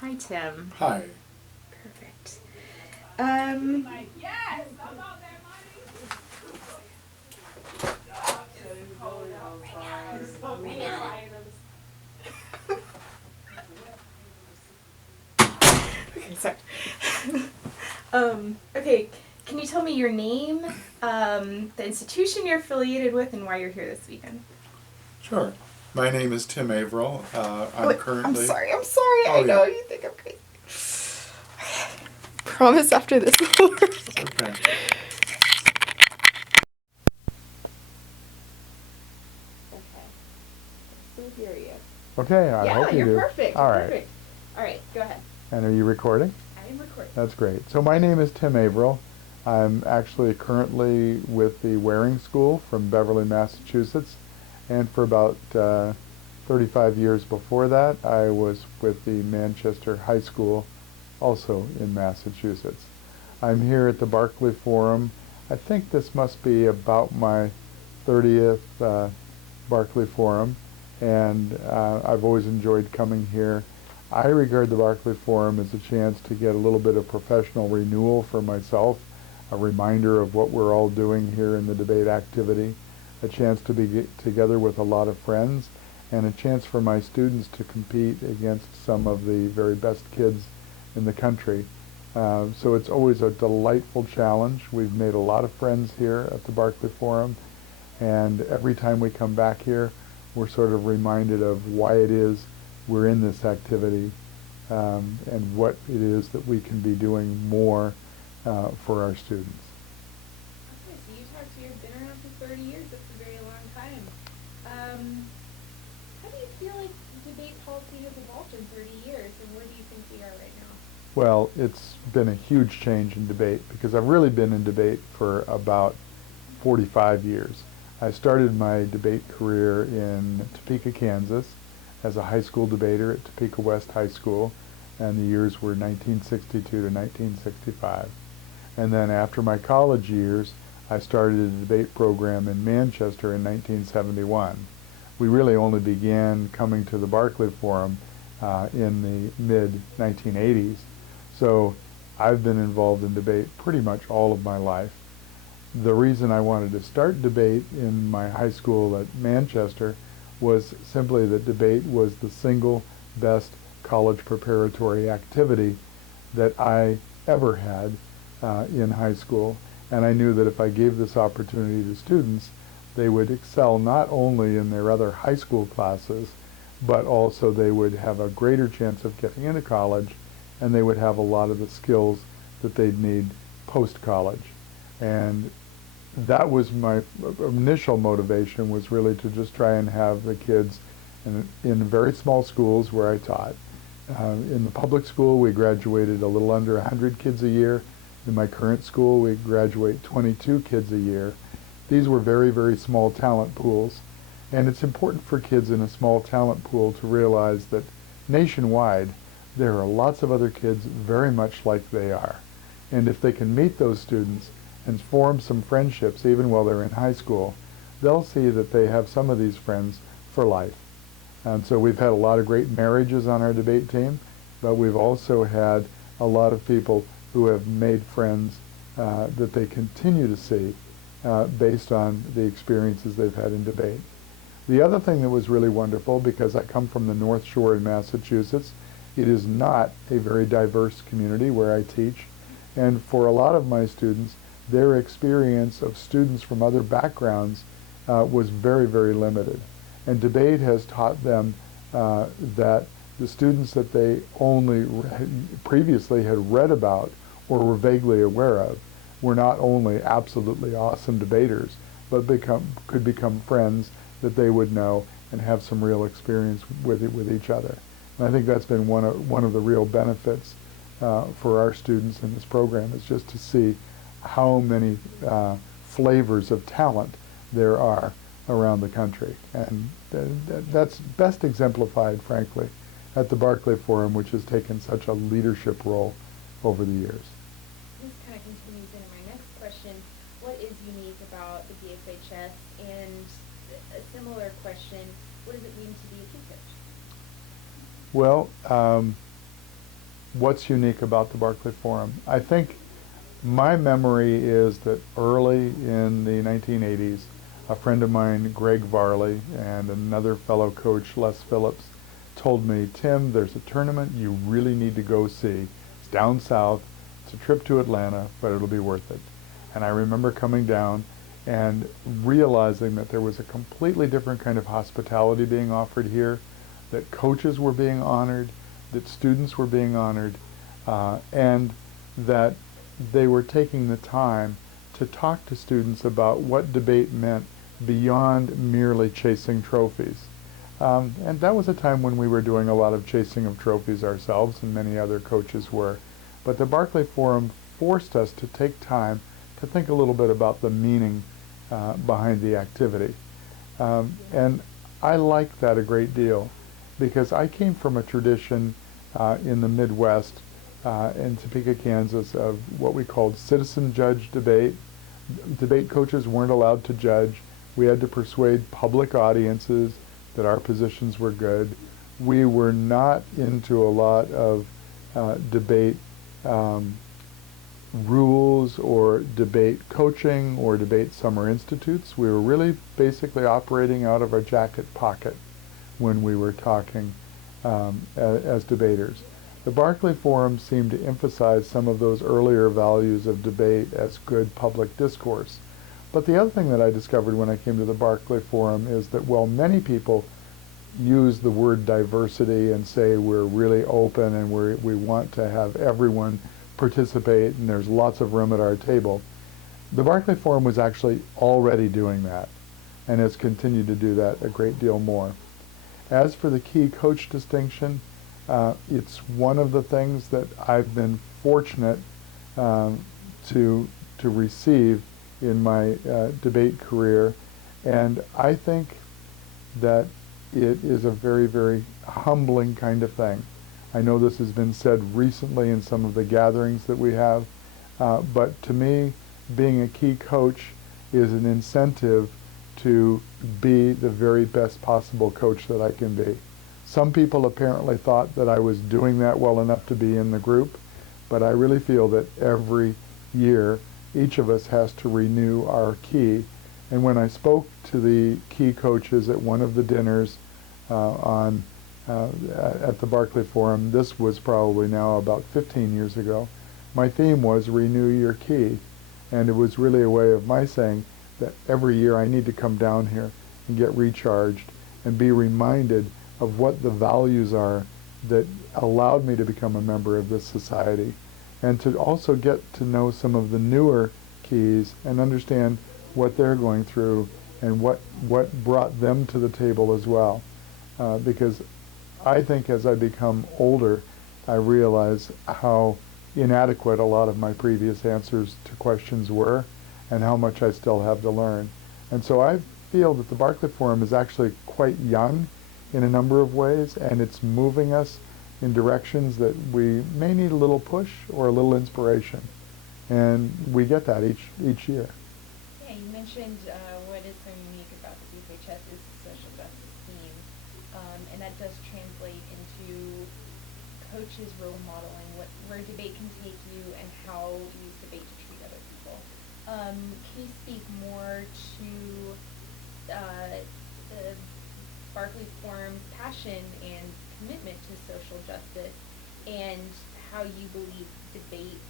Hi, Tim. Hi. Perfect. Okay, sorry. Okay, can you tell me your name, the institution you're affiliated with, and why you're here this weekend? Sure. My name is Tim Averill. I'm Wait, currently. I'm sorry. Oh, I know yeah. you think I'm crazy. Promise after this will work. Okay. Okay. Still hear you. Okay, I hope you You're do. perfect. All You're right. perfect. All right, go ahead. And are you recording? I am recording. That's great. So my name is Tim Averill. I'm actually currently with the Waring School from Beverly, Massachusetts. And for about 35 years before that, I was with the Manchester High School, also in Massachusetts. I'm here at the Barclay Forum. I think this must be about my 30th Barclay Forum, and I've always enjoyed coming here. I regard the Barclay Forum as a chance to get a little bit of professional renewal for myself, a reminder of what we're all doing here in the debate activity, a chance to be together with a lot of friends, and a chance for my students to compete against some of the very best kids in the country. So it's always a delightful challenge. We've made a lot of friends here at the Barclay Forum, and every time we come back here, we're sort of reminded of why it is we're in this activity, and what it is that we can be doing more for our students. Okay, so you talked to you've been around for 30 years. That's a very long time. How do you feel like debate policy has evolved in 30 years, and where do you think we are right now? Well, it's been a huge change in debate because I've really been in debate for about 45 years. I started my debate career in Topeka, Kansas as a high school debater at Topeka West High School, and the years were 1962 to 1965. And then after my college years, I started a debate program in Manchester in 1971. We really only began coming to the Barclay Forum in the mid-1980s. So I've been involved in debate pretty much all of my life. The reason I wanted to start debate in my high school at Manchester was simply that debate was the single best college preparatory activity that I ever had in high school. And I knew that if I gave this opportunity to students, they would excel not only in their other high school classes, but also they would have a greater chance of getting into college, and they would have a lot of the skills that they'd need post-college. And that was my initial motivation, was really to just try and have the kids in very small schools where I taught. In the public school, we graduated a little under 100 kids a year. In my current school, we graduate 22 kids a year. These were very, very small talent pools. And it's important for kids in a small talent pool to realize that nationwide, there are lots of other kids very much like they are. And if they can meet those students and form some friendships even while they're in high school, they'll see that they have some of these friends for life. And so we've had a lot of great marriages on our debate team, but we've also had a lot of people who have made friends that they continue to see based on the experiences they've had in debate. The other thing that was really wonderful, because I come from the North Shore in Massachusetts, it is not a very diverse community where I teach. And for a lot of my students, their experience of students from other backgrounds was very, very limited. And debate has taught them that the students that they only previously had read about or were vaguely aware of were not only absolutely awesome debaters, but could become friends that they would know and have some real experience with each other. And I think that's been one of the real benefits for our students in this program, is just to see how many flavors of talent there are around the country. And that's best exemplified, frankly, at the Barclay Forum, which has taken such a leadership role over the years. This kind of continues into my next question. What is unique about the BFHS? And a similar question, what does it mean to be a kid coach? Well, what's unique about the Barclay Forum? I think my memory is that early in the 1980s, a friend of mine, Greg Varley, and another fellow coach, Les Phillips, told me, Tim, there's a tournament you really need to go see. It's down south. It's a trip to Atlanta, but it'll be worth it. And I remember coming down and realizing that there was a completely different kind of hospitality being offered here, that coaches were being honored, that students were being honored, and that they were taking the time to talk to students about what debate meant beyond merely chasing trophies. And that was a time when we were doing a lot of chasing of trophies ourselves, and many other coaches were. But the Barclay Forum forced us to take time to think a little bit about the meaning behind the activity. And I liked that a great deal because I came from a tradition in the Midwest, in Topeka, Kansas, of what we called citizen judge debate. Debate coaches weren't allowed to judge. We had to persuade public audiences that our positions were good. We were not into a lot of debate rules or debate coaching or debate summer institutes. We were really basically operating out of our jacket pocket when we were talking as debaters. The Barclay Forum seemed to emphasize some of those earlier values of debate as good public discourse. But the other thing that I discovered when I came to the Barclay Forum is that while many people use the word diversity and say we're really open and we want to have everyone participate and there's lots of room at our table, the Barclay Forum was actually already doing that and has continued to do that a great deal more. As for the key coach distinction, it's one of the things that I've been fortunate to receive in my debate career, and I think that it is a very, very humbling kind of thing. I know this has been said recently in some of the gatherings that we have, but to me, being a key coach is an incentive to be the very best possible coach that I can be. Some people apparently thought that I was doing that well enough to be in the group, but I really feel that every year each of us has to renew our key. And when I spoke to the key coaches at one of the dinners at the Barclay Forum, this was probably now about 15 years ago, my theme was renew your key. And it was really a way of my saying that every year I need to come down here and get recharged and be reminded of what the values are that allowed me to become a member of this society, and to also get to know some of the newer keys and understand what they're going through and what brought them to the table as well. Because I think as I become older, I realize how inadequate a lot of my previous answers to questions were and how much I still have to learn. And so I feel that the Barclay Forum is actually quite young in a number of ways, and it's moving us in directions that we may need a little push or a little inspiration. And we get that each year. Yeah, you mentioned what is so unique about the BFHS is the social justice theme, and that does translate into coaches role modeling where debate can take you and how you use debate to treat other people. Can you speak more to the Barclay Forum's passion and commitment to social justice and how you believe debate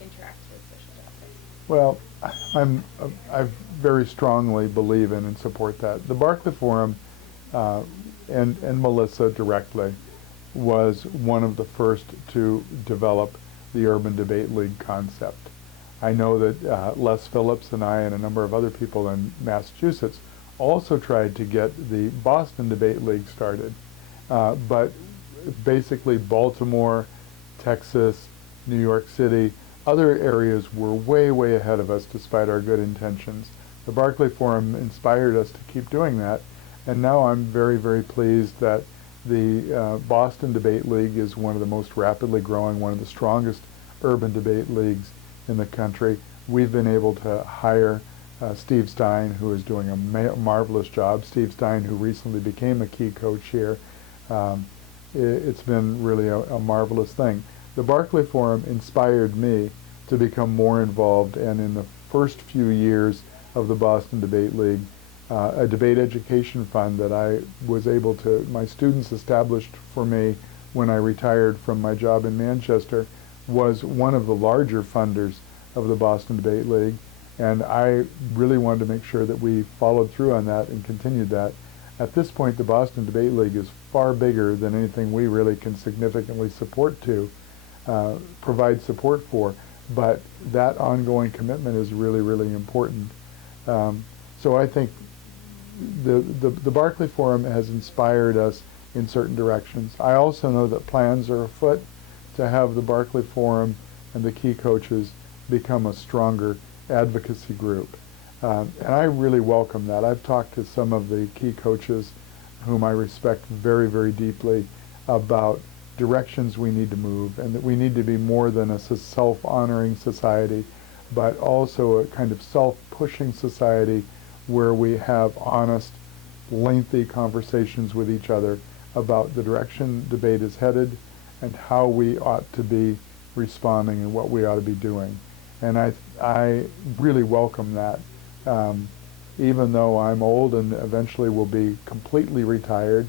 interacts with social justice? Well, I very strongly believe in and support that. The Barclay Forum and Melissa directly was one of the first to develop the Urban Debate League concept. I know that Les Phillips and I and a number of other people in Massachusetts also tried to get the Boston Debate League started. But basically Baltimore, Texas, New York City, other areas were way, way ahead of us despite our good intentions. The Barclay Forum inspired us to keep doing that, and now I'm very, very pleased that the Boston Debate League is one of the most rapidly growing, one of the strongest urban debate leagues in the country. We've been able to hire Steve Stein, who is doing a marvelous job. Steve Stein, who recently became a key coach here. it's been really a marvelous thing. The Barclay Forum inspired me to become more involved, and in the first few years of the Boston Debate League, a debate education fund that my students established for me when I retired from my job in Manchester, was one of the larger funders of the Boston Debate League, and I really wanted to make sure that we followed through on that and continued that. At this point, the Boston Debate League is far bigger than anything we really can significantly provide support for, but that ongoing commitment is really, really important. So I think the Barclay Forum has inspired us in certain directions. I also know that plans are afoot to have the Barclay Forum and the key coaches become a stronger advocacy group. And I really welcome that. I've talked to some of the key coaches whom I respect very, very deeply about directions we need to move, and that we need to be more than a self-honoring society, but also a kind of self-pushing society where we have honest, lengthy conversations with each other about the direction debate is headed and how we ought to be responding and what we ought to be doing. And I really welcome that. Even though I'm old and eventually will be completely retired,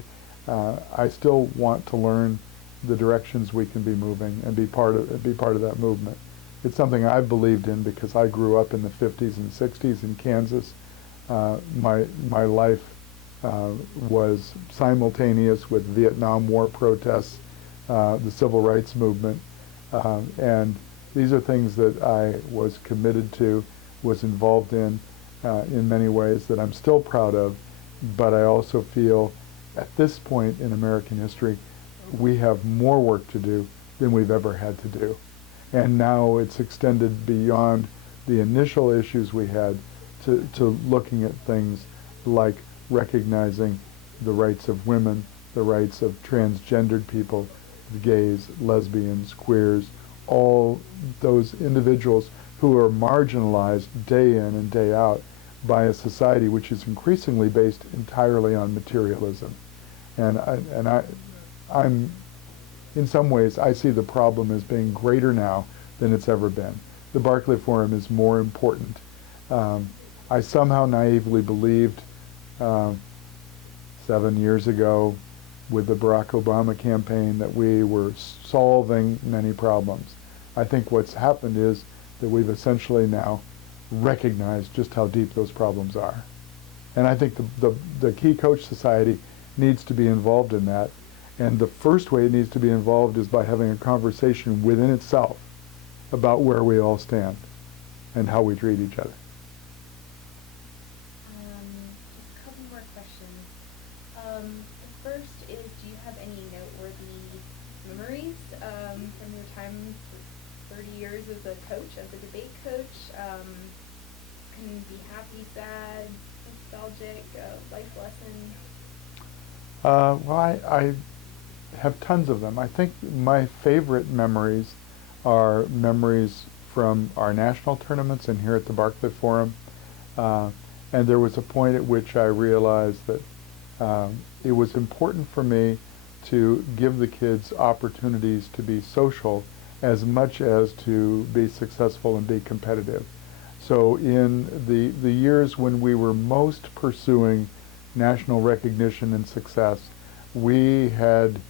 I still want to learn the directions we can be moving and be part of that movement. It's something I've believed in because I grew up in the 50s and 60s in Kansas. My life was simultaneous with Vietnam War protests, the Civil Rights Movement, and these are things that I was committed to, was involved in many ways that I'm still proud of, but I also feel at this point in American history we have more work to do than we've ever had to do. And now it's extended beyond the initial issues we had to looking at things like recognizing the rights of women, the rights of transgendered people, gays, lesbians, queers, all those individuals who are marginalized day in and day out by a society which is increasingly based entirely on materialism. And I'm in some ways, I see the problem as being greater now than it's ever been. The Barclay Forum is more important. I somehow naively believed 7 years ago with the Barack Obama campaign that we were solving many problems. I think what's happened is that we've essentially now recognized just how deep those problems are. And I think the Key Coach Society needs to be involved in that. And the first way it needs to be involved is by having a conversation within itself about where we all stand and how we treat each other. Just a couple more questions. The first is, do you have any noteworthy memories from your time for 30 years as a coach, as a debate coach? Can be happy, sad, nostalgic, life lesson? Well, I have tons of them. I think my favorite memories are memories from our national tournaments and here at the Barclay Forum. And there was a point at which I realized that it was important for me to give the kids opportunities to be social as much as to be successful and be competitive. So in the years when we were most pursuing national recognition and success, we had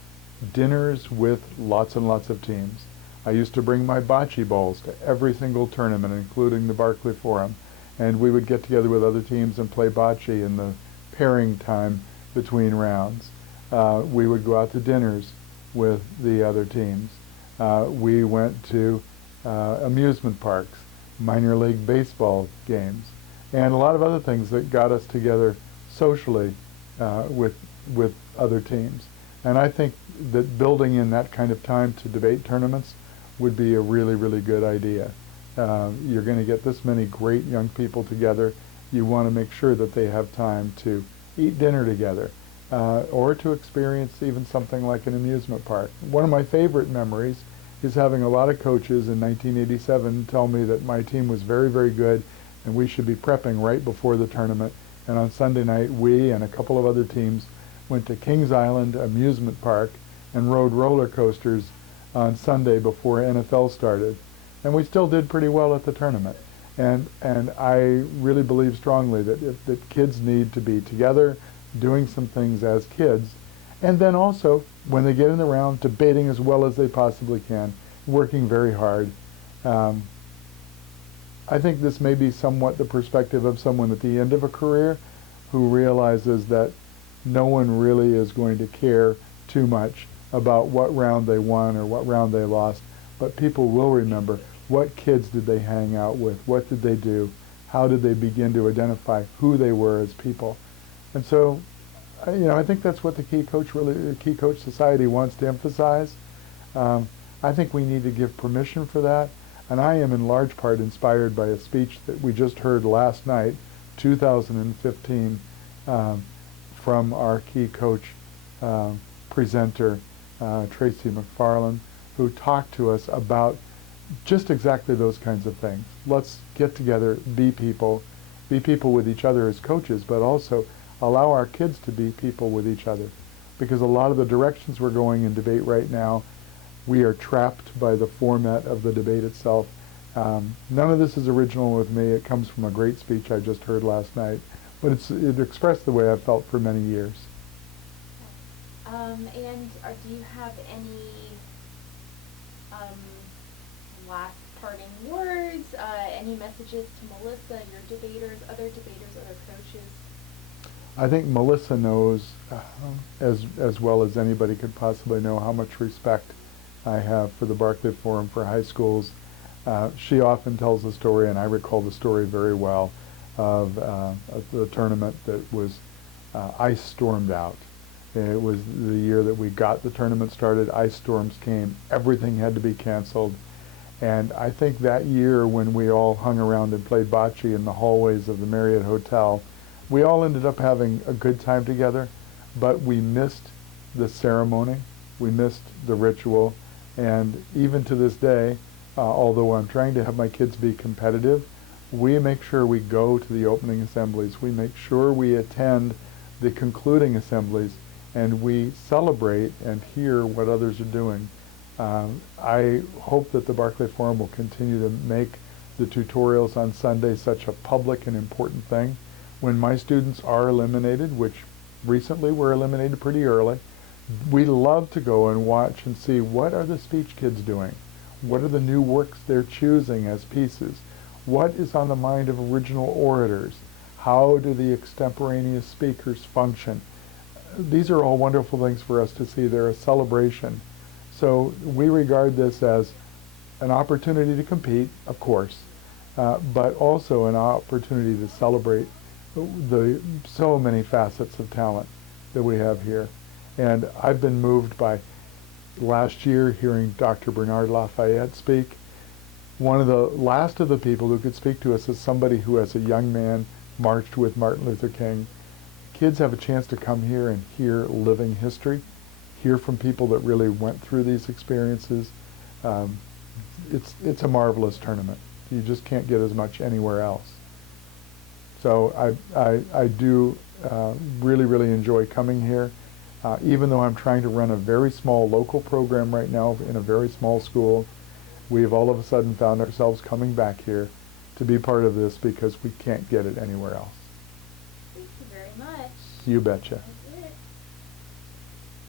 dinners with lots and lots of teams. I used to bring my bocce balls to every single tournament, including the Barclay Forum, and we would get together with other teams and play bocce in the pairing time between rounds. We would go out to dinners with the other teams. We went to amusement parks, minor league baseball games, and a lot of other things that got us together socially with other teams. And I think that building in that kind of time to debate tournaments would be a really, really good idea. You're going to get this many great young people together. You want to make sure that they have time to eat dinner together or to experience even something like an amusement park. One of my favorite memories is having a lot of coaches in 1987 tell me that my team was very, very good and we should be prepping right before the tournament. And on Sunday night, we and a couple of other teams went to Kings Island Amusement Park and rode roller coasters on Sunday before NFL started. And we still did pretty well at the tournament. And I really believe strongly that kids need to be together, doing some things as kids, and then also, when they get in the round, debating as well as they possibly can, working very hard. Um, I think this may be somewhat the perspective of someone at the end of a career who realizes that no one really is going to care too much about what round they won or what round they lost, but people will remember what kids did they hang out with, what did they do, how did they begin to identify who they were as people. And so, I think that's what the Key Coach Society wants to emphasize. I think we need to give permission for that, and I am in large part inspired by a speech that we just heard last night, 2015, from our Key Coach presenter, Tracy McFarland, who talked to us about just exactly those kinds of things. Let's get together, be people with each other as coaches, but also allow our kids to be people with each other. Because a lot of the directions we're going in debate right now, we are trapped by the format of the debate itself. None of this is original with me. It comes from a great speech I just heard last night, but it expressed the way I've felt for many years. Do you have any last parting words, any messages to Melissa, your debaters, other coaches? I think Melissa knows as well as anybody could possibly know how much respect I have for the Barclay Forum for high schools. She often tells the story, and I recall the story very well, of the tournament that was ice stormed out. It was the year that we got the tournament started. Ice storms came. Everything had to be canceled. And I think that year when we all hung around and played bocce in the hallways of the Marriott Hotel, we all ended up having a good time together, but we missed the ceremony. We missed the ritual. And even to this day, although I'm trying to have my kids be competitive, we make sure we go to the opening assemblies. We make sure we attend the concluding assemblies, and we celebrate and hear what others are doing. I hope that the Barclay Forum will continue to make the tutorials on Sunday such a public and important thing. When my students are eliminated, which recently were eliminated pretty early, we love to go and watch and see what are the speech kids doing. What are the new works they're choosing as pieces? What is on the mind of original orators? How do the extemporaneous speakers function? These are all wonderful things for us to see. They're a celebration. So we regard this as an opportunity to compete, of course, but also an opportunity to celebrate the so many facets of talent that we have here. And I've been moved by last year hearing Dr. Bernard Lafayette speak. One of the last of the people who could speak to us is somebody who, as a young man, marched with Martin Luther King. Kids have a chance to come here and hear living history, hear from people that really went through these experiences. It's a marvelous tournament. You just can't get as much anywhere else. So I do really, really enjoy coming here. Even though I'm trying to run a very small local program right now in a very small school, we've all of a sudden found ourselves coming back here to be part of this because we can't get it anywhere else. Thank you very much. You betcha.